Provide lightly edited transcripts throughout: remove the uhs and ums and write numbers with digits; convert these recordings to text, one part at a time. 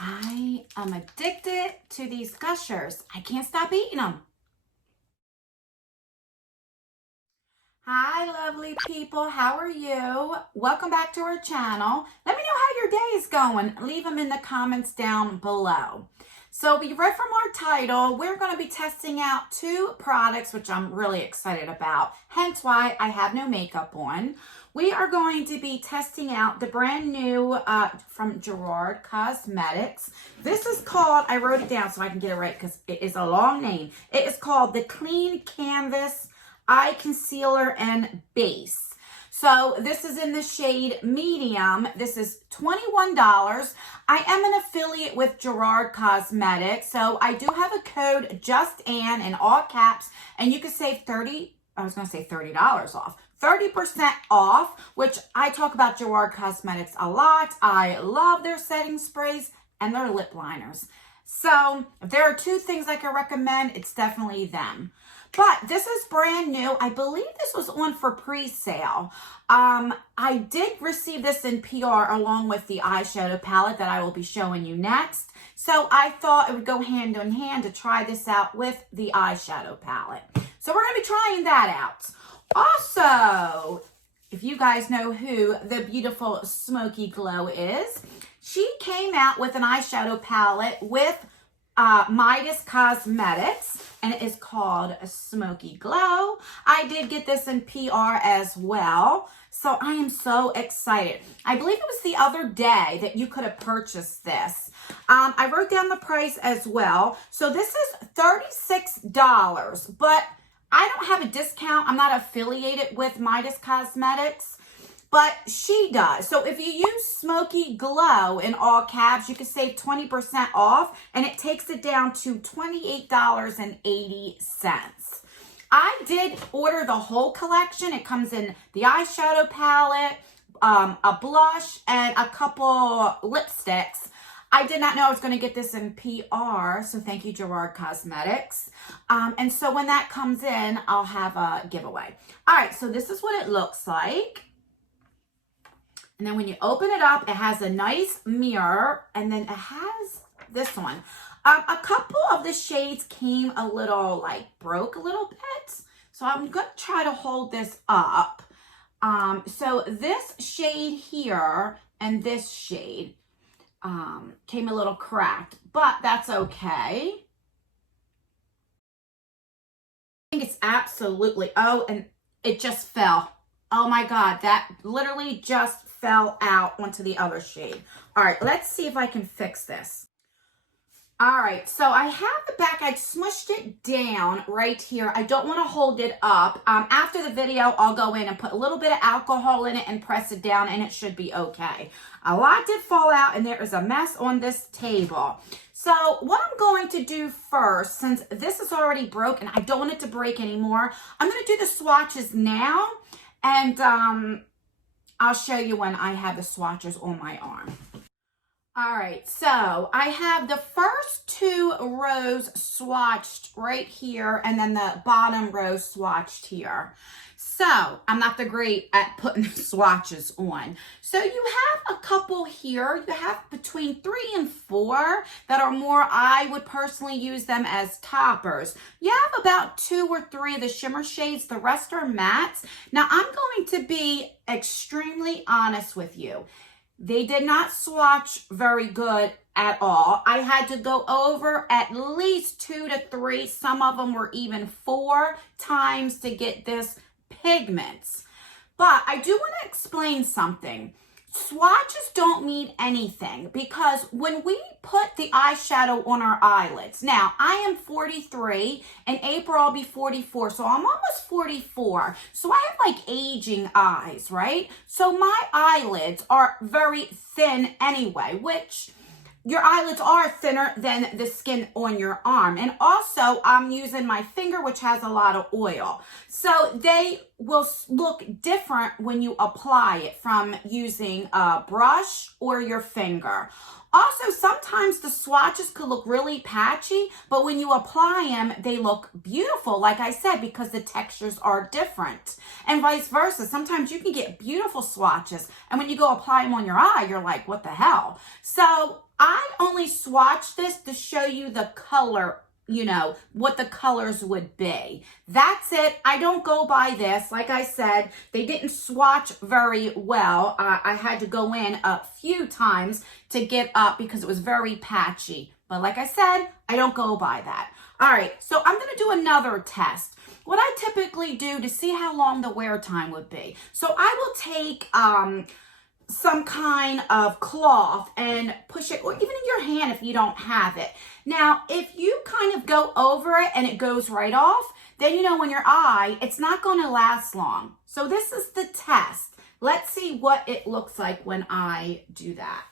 I am addicted to these gushers. I can't stop eating them. Hi, lovely people. How are you? Welcome back to our channel. Let me know how your day is going. Leave them in the comments down below. So you read from our title, we're going to be testing out two products, which I'm really excited about, hence why I have no makeup on. We are going to be testing out the brand new from Gerard Cosmetics. This is called, I wrote it down so I can get it right because it is a long name. It is called the Clean Canvas Eye Concealer and Base. So this is in the shade medium. This is $21. I am an affiliate with Gerard Cosmetics, so I do have a code JUSTANN in all caps, and you can save $30 off. 30% off, which I talk about Gerard Cosmetics a lot. I love their setting sprays and their lip liners. So if there are two things I can recommend, it's definitely them. But this is brand new. I believe this was on for pre-sale. I did receive this in PR along with the eyeshadow palette that I will be showing you next. So I thought it would go hand in hand to try this out with the eyeshadow palette. So we're going to be trying that out. Also, if you guys know who the beautiful Smokey Glow is, she came out with an eyeshadow palette with Midas Cosmetics, and it is called a Smokey Glow. I did get this in PR as well, so I am so excited. I believe it was the other day that you could have purchased this. I wrote down the price as well. So this is $36, but I don't have a discount. I'm not affiliated with Midas Cosmetics, but she does. So if you use Smokey Glow in all caps, you can save 20% off, and it takes it down to $28.80. I did order the whole collection. It comes in the eyeshadow palette, a blush, and a couple lipsticks. I did not know I was going to get this in PR, so thank you, Gerard Cosmetics. And so when that comes in, I'll have a giveaway. All right, so this is what it looks like. And then when you open it up, it has a nice mirror, and then it has this one. A couple of the shades came a little, broke a little bit. So I'm going to try to hold this up. So this shade here and this shade came a little cracked, but that's okay. I think it's absolutely, oh, and it just fell. Oh my God, that literally just fell out onto the other shade. All right, let's see if I can fix this. All right, so I have the back. I smushed it down right here. I don't want to hold it up. After the video, I'll go in and put a little bit of alcohol in it and press it down, and it should be okay. A lot did fall out, and there is a mess on this table. So what I'm going to do first, since this is already broken, I don't want it to break anymore, I'm going to do the swatches now, and I'll show you when I have the swatches on my arm. All right, so I have the first two rows swatched right here, and then the bottom row swatched here. So I'm not the great at putting the swatches on. So you have a couple here. You have between 3 and 4 that are more, I would personally use them as toppers. You have about 2 or 3 of the shimmer shades. The rest are mattes. Now I'm going to be extremely honest with you. They did not swatch very good at all. I had to go over at least 2 to 3. Some of them were even 4 times to get this pigments. But I do want to explain something. Swatches don't mean anything because when we put the eyeshadow on our eyelids, now I am 43, in April I'll be 44, so I'm almost 44. So I have aging eyes, right? So my eyelids are very thin anyway, which your eyelids are thinner than the skin on your arm. And also I'm using my finger, which has a lot of oil. So they will look different when you apply it from using a brush or your finger. Also, sometimes the swatches could look really patchy, but when you apply them, they look beautiful, like I said, because the textures are different. And vice versa. Sometimes you can get beautiful swatches, and when you go apply them on your eye, you're like, what the hell? So I only swatched this to show you the color, you know, what the colors would be. That's it. I don't go by this. Like I said, they didn't swatch very well. I had to go in a few times to get up because it was very patchy. But like I said, I don't go by that. All right, so I'm going to do another test. What I typically do to see how long the wear time would be. So I will take some kind of cloth and push it, or even in your hand if you don't have it. Now, if you kind of go over it and it goes right off, then you know in your eye, it's not going to last long. So this is the test. Let's see what it looks like when I do that.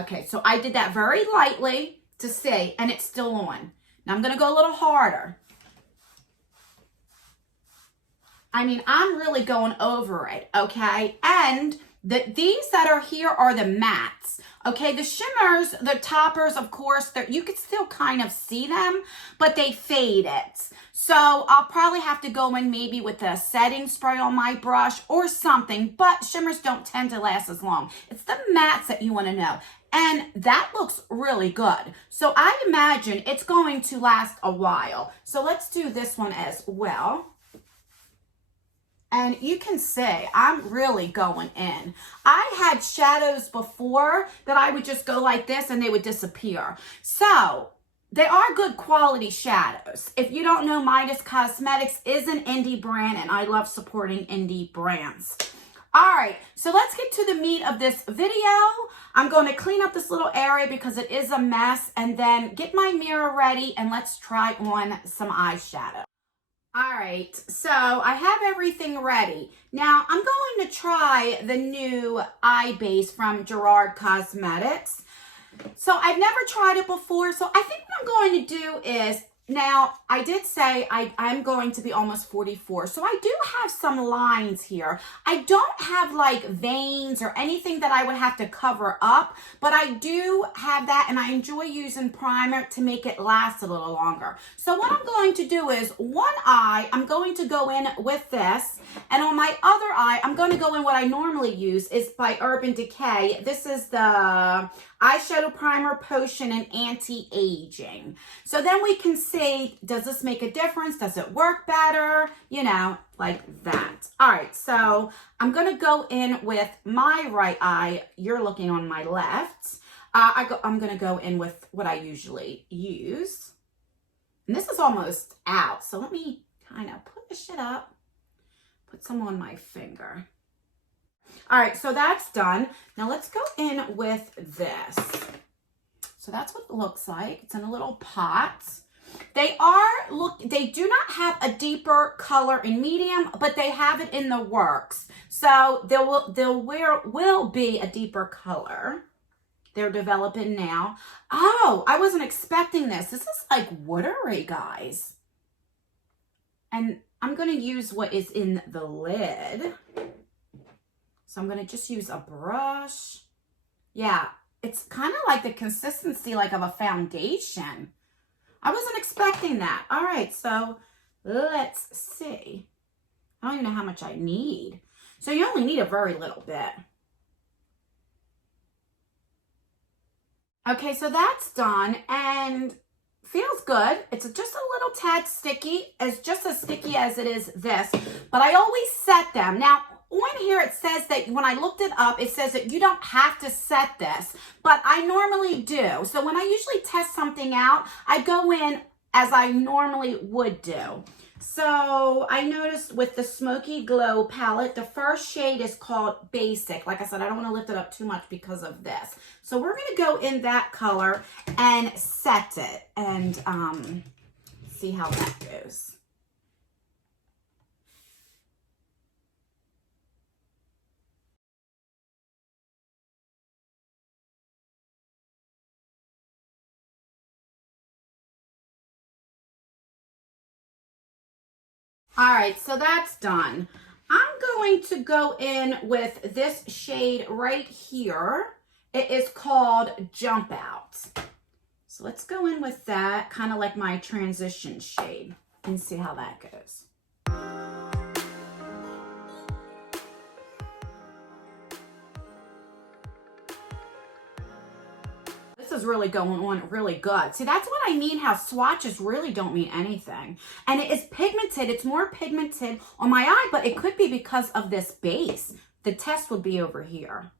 Okay, so I did that very lightly to see, and it's still on. Now I'm going to go a little harder. I mean, I'm really going over it, okay? And these that are here are the mattes, okay? The shimmers, the toppers, of course, you can still kind of see them, but they fade it. So I'll probably have to go in maybe with a setting spray on my brush or something, but shimmers don't tend to last as long. It's the mattes that you want to know. And that looks really good. So I imagine it's going to last a while. So let's do this one as well. And you can see, I'm really going in. I had shadows before that I would just go like this and they would disappear. So they are good quality shadows. If you don't know, Midas Cosmetics is an indie brand, and I love supporting indie brands. All right, so let's get to the meat of this video. I'm going to clean up this little area because it is a mess, and then get my mirror ready, and let's try on some eyeshadow. All right, so I have everything ready. Now, I'm going to try the new eye base from Gerard Cosmetics. So I've never tried it before, so I think what I'm going to do is, now, I did say I'm going to be almost 44, so I do have some lines here. I don't have like veins or anything that I would have to cover up, but I do have that, and I enjoy using primer to make it last a little longer. So what I'm going to do is, one eye, I'm going to go in with this, and on my other eye, I'm going to go in what I normally use is by Urban Decay. This is the eyeshadow primer potion and anti-aging. So then we can see, does this make a difference? Does it work better? You know, like that. All right, so I'm going to go in with my right eye. You're looking on my left. I'm going to go in with what I usually use. And this is almost out. So let me kind of push it up, put some on my finger. All right, so that's done. Now let's go in with this. So that's what it looks like. It's in a little pot. They do not have a deeper color in medium, but they have it in the works. So there will be a deeper color. They're developing now. Oh, I wasn't expecting this. This is like watery, guys. And I'm going to use what is in the lid. So I'm going to just use a brush. Yeah, it's kind of like the consistency like of a foundation. I wasn't expecting that. All right, so let's see. I don't even know how much I need. So you only need a very little bit. Okay, so that's done and feels good. It's just a little tad sticky. It's just as sticky as it is this, but I always set them. Now, on here it says that when I looked it up, it says that you don't have to set this, but I normally do. So when I usually test something out, I go in as I normally would do. So I noticed with the Smoky Glow palette, the first shade is called Basic. Like I said, I don't want to lift it up too much because of this. So we're going to go in that color and set it and see how that goes. All right, so that's done. I'm going to go in with this shade right here. It is called Jump Out. So let's go in with that, kind of like my transition shade, and see how that goes. This is really going on really good. See, that's what I mean, how swatches really don't mean anything. And it is pigmented. It's more pigmented on my eye, but it could be because of this base. The test would be over here.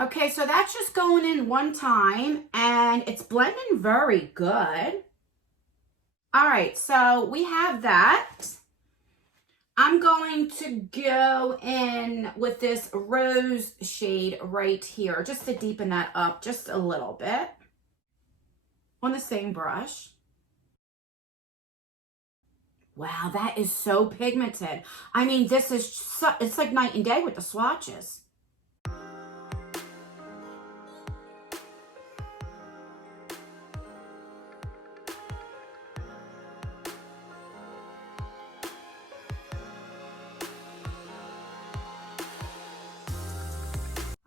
Okay, so that's just going in one time, and it's blending very good. All right, so we have that. I'm going to go in with this rose shade right here, just to deepen that up just a little bit on the same brush. Wow, that is so pigmented. I mean, this is it's like night and day with the swatches.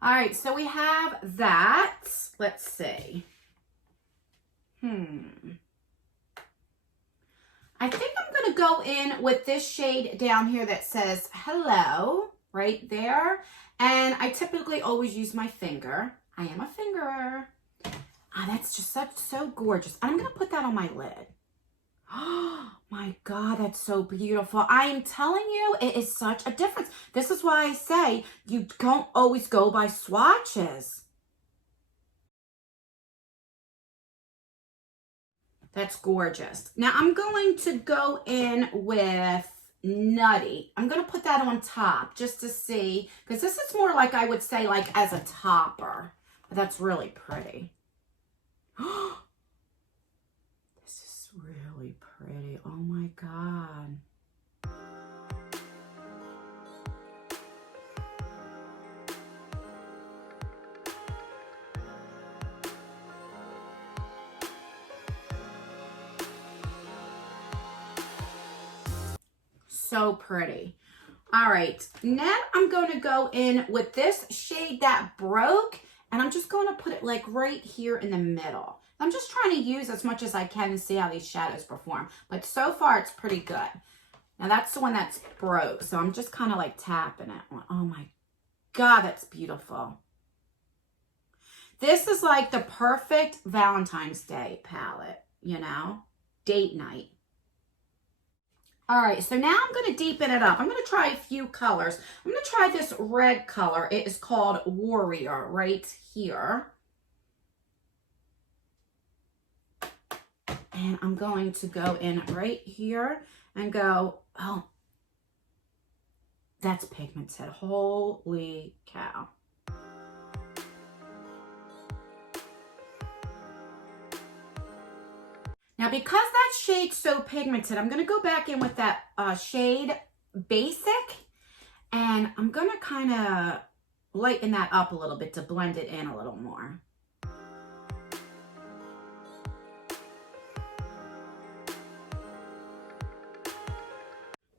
All right, so we have that. Let's see. I think I'm going to go in with this shade down here that says hello right there. And I typically always use my finger. I am a fingerer. Ah, that's just so gorgeous. I'm going to put that on my lid. Oh my God, that's so beautiful. I am telling you, it is such a difference. This is why I say you don't always go by swatches. That's gorgeous. Now I'm going to go in with Nutty. I'm going to put that on top just to see, because this is more like I would say like as a topper. But that's really pretty. This is really pretty. Oh my God. So pretty. All right, now I'm going to go in with this shade that broke, and I'm just going to put it like right here in the middle. I'm just trying to use as much as I can to see how these shadows perform, but so far it's pretty good. Now that's the one that's broke, so I'm just kind of like tapping it. Oh my God, that's beautiful. This is like the perfect Valentine's Day palette, you know, date night. All right, so now I'm going to deepen it up. I'm going to try a few colors. I'm going to try this red color. It is called Warrior right here. And I'm going to go in right here and go, oh, that's pigmented. Holy cow. Now, because that shade's so pigmented, I'm going to go back in with that shade Basic, and I'm going to kind of lighten that up a little bit to blend it in a little more.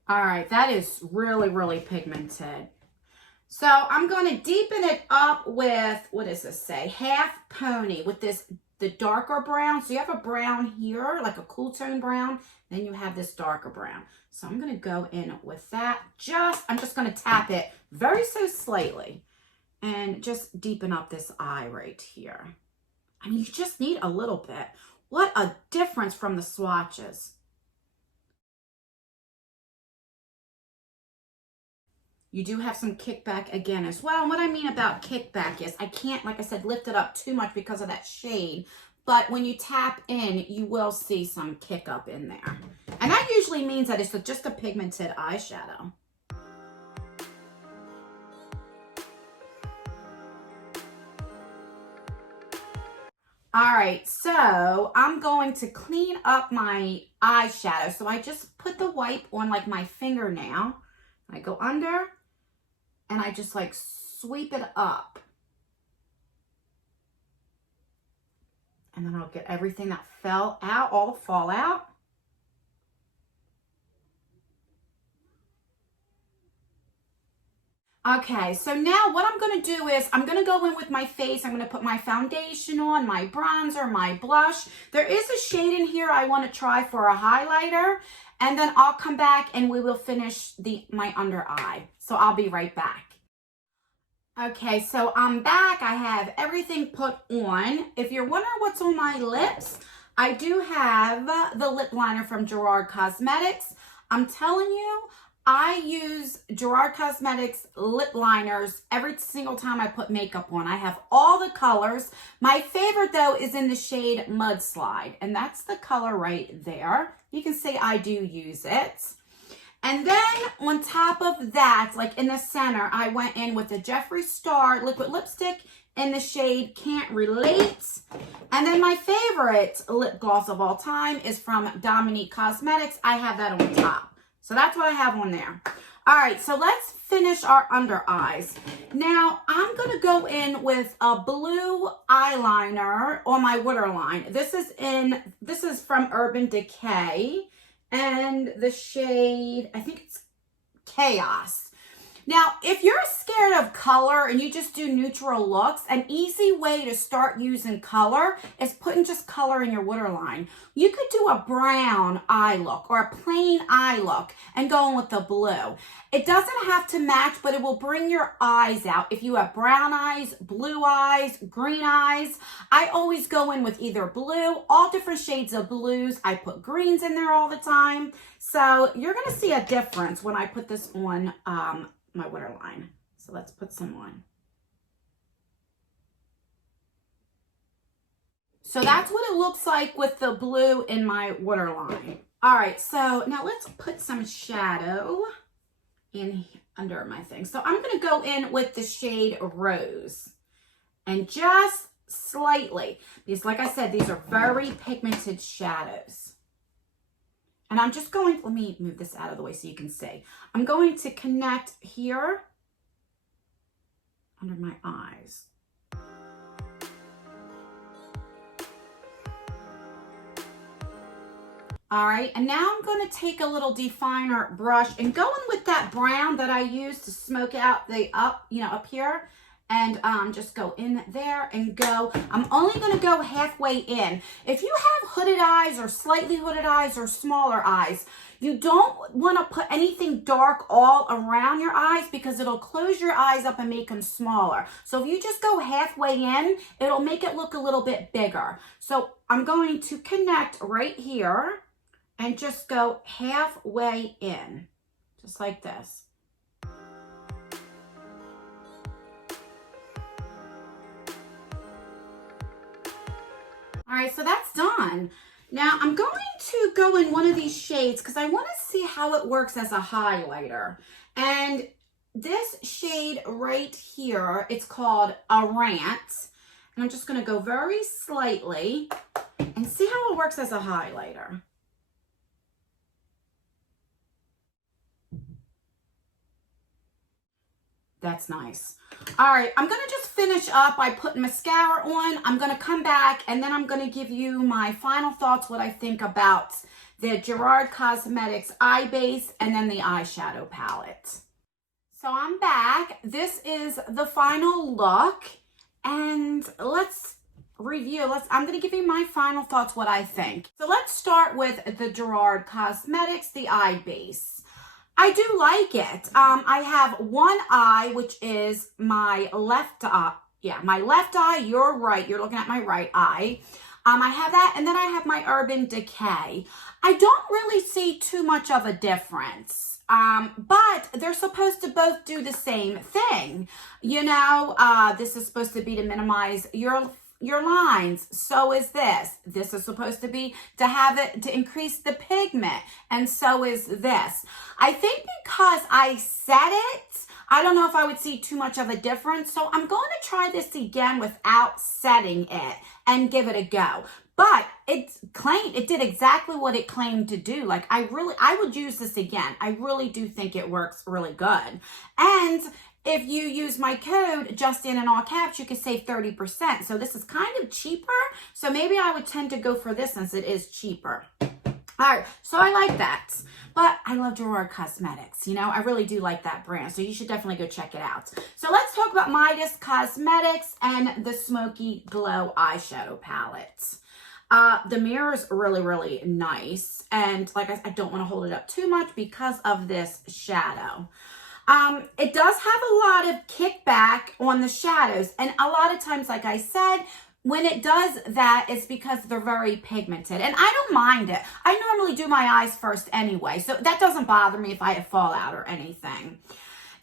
All right, that is really, really pigmented. So I'm going to deepen it up with, what does this say? Half Pony with this, the darker brown. So you have a brown here, like a cool tone brown. Then you have this darker brown. So I'm going to go in with that. I'm just going to tap it very so slightly and just deepen up this eye right here. I mean, you just need a little bit. What a difference from the swatches. You do have some kickback again as well. And what I mean about kickback is I can't, like I said, lift it up too much because of that shade. But when you tap in, you will see some kick up in there. And that usually means that it's just a pigmented eyeshadow. All right, so I'm going to clean up my eyeshadow. So I just put the wipe on like my fingernail. I go under, and I just like sweep it up. And then I'll get everything that fell out, all the fallout. Okay, so now what I'm going to do is I'm going to go in with my face. I'm going to put my foundation on, my bronzer, my blush. There is a shade in here I want to try for a highlighter. And then I'll come back and we will finish my under eye. So I'll be right back. Okay, so I'm back. I have everything put on. If you're wondering what's on my lips, I do have the lip liner from Gerard Cosmetics. I'm telling you, I use Gerard Cosmetics lip liners every single time I put makeup on. I have all the colors. My favorite, though, is in the shade Mudslide, and that's the color right there. You can see I do use it. And then on top of that, like in the center, I went in with the Jeffree Star liquid lipstick in the shade Can't Relate. And then my favorite lip gloss of all time is from Dominique Cosmetics. I have that on top. So that's what I have on there. All right, so let's finish our under eyes. Now, I'm going to go in with a blue eyeliner on my waterline. This is from Urban Decay, and the shade, I think it's Chaos. Now, if you're scared of color and you just do neutral looks, an easy way to start using color is putting just color in your waterline. You could do a brown eye look or a plain eye look and go in with the blue. It doesn't have to match, but it will bring your eyes out. If you have brown eyes, blue eyes, green eyes, I always go in with either blue, all different shades of blues. I put greens in there all the time. So you're going to see a difference when I put this on my waterline. So let's put some on. So that's what it looks like with the blue in my waterline. All right, so now let's put some shadow in under my thing. So I'm going to go in with the shade Rose, and just slightly, because like I said, these are very pigmented shadows. And I'm just going, let me move this out of the way so you can see. I'm going to connect here under my eyes. All right, and now I'm going to take a little definer brush and go in with that brown that I used to smoke out the up here. And just go in there and go. I'm only going to go halfway in. If you have hooded eyes or slightly hooded eyes or smaller eyes, you don't want to put anything dark all around your eyes because it'll close your eyes up and make them smaller. So if you just go halfway in, it'll make it look a little bit bigger. So I'm going to connect right here and just go halfway in, just like this. All right, so that's done. Now I'm going to go in one of these shades because I want to see how it works as a highlighter. And this shade right here, it's called A Rant. And I'm just going to go very slightly and see how it works as a highlighter. That's nice. All right, I'm going to just finish up by putting mascara on. I'm going to come back and then I'm going to give you my final thoughts, what I think about the Gerard Cosmetics eye base and then the eyeshadow palette. So I'm back. This is the final look and let's review. I'm going to give you my final thoughts, what I think. So let's start with the Gerard Cosmetics, the eye base. I do like it. I have one eye, which is my left eye. Yeah, my left eye, you're right. You're looking at my right eye. I have that, and then I have my Urban Decay. I don't really see too much of a difference, but they're supposed to both do the same thing. You know, this is supposed to be to minimize your lines. So is this. This is supposed to be to have it to increase the pigment, and so is this. I think because I said it, I don't know if I would see too much of a difference. So I'm going to try this again without setting it and give it a go. But it did exactly what it claimed to do. Like I would use this again. I really do think it works really good. And if you use my code, Justin in all caps, you can save 30%. So this is kind of cheaper. So maybe I would tend to go for this since it is cheaper. All right, so I like that. But I love Gerard Cosmetics. You know, I really do like that brand. So you should definitely go check it out. So let's talk about Midas Cosmetics and the Smoky Glow eyeshadow palette. The mirror is really, really nice. And like I don't want to hold it up too much because of this shadow. It does have a lot of kickback on the shadows. And a lot of times, like I said, when it does that, it's because they're very pigmented. And I don't mind it. I normally do my eyes first anyway. So that doesn't bother me if I have fallout or anything.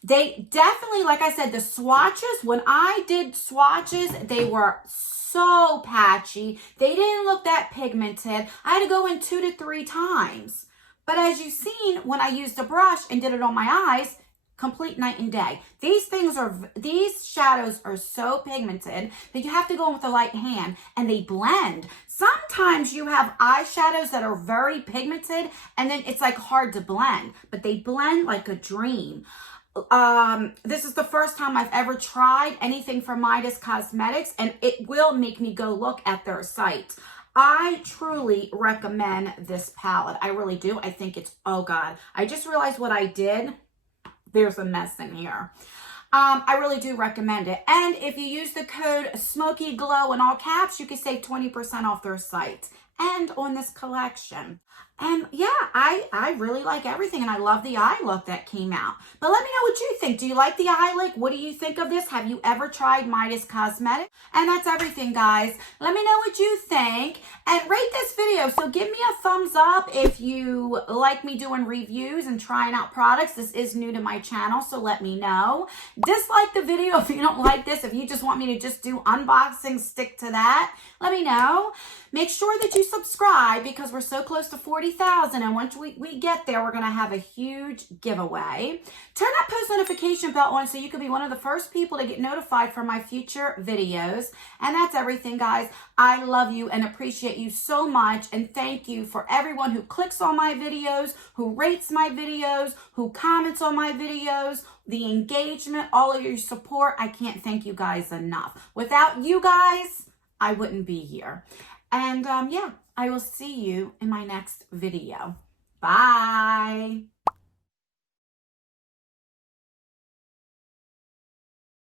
They definitely, like I said, the swatches, when I did swatches, they were so patchy. They didn't look that pigmented. I had to go in 2 to 3 times. But as you've seen, when I used a brush and did it on my eyes, complete night and day. These shadows are so pigmented that you have to go in with a light hand and they blend. Sometimes you have eyeshadows that are very pigmented and then it's like hard to blend, but they blend like a dream. This is the first time I've ever tried anything from Midas Cosmetics, and it will make me go look at their site. I truly recommend this palette. I really do. I think it's, oh God, I just realized what I did. There's a mess in here. I really do recommend it. And if you use the code Smoky Glow in all caps, you can save 20% off their site and on this collection. And yeah, I really like everything, and I love the eye look that came out. But let me know what you think. Do you like the eye look? What do you think of this? Have you ever tried Midas Cosmetics? And that's everything, guys. Let me know what you think and rate this video. So give me a thumbs up if you like me doing reviews and trying out products. This is new to my channel, so let me know. Dislike the video if you don't like this. If you just want me to just do unboxing, stick to that. Let me know. Make sure that you subscribe because we're so close to 40,000, and once we get there, we're going to have a huge giveaway. Turn that post notification bell on so you can be one of the first people to get notified for my future videos. And that's everything, guys. I love you and appreciate you so much, and thank you for everyone who clicks on my videos, who rates my videos, who comments on my videos, the engagement, all of your support. I can't thank you guys enough. Without you guys, I wouldn't be here. And yeah, I will see you in my next video. Bye.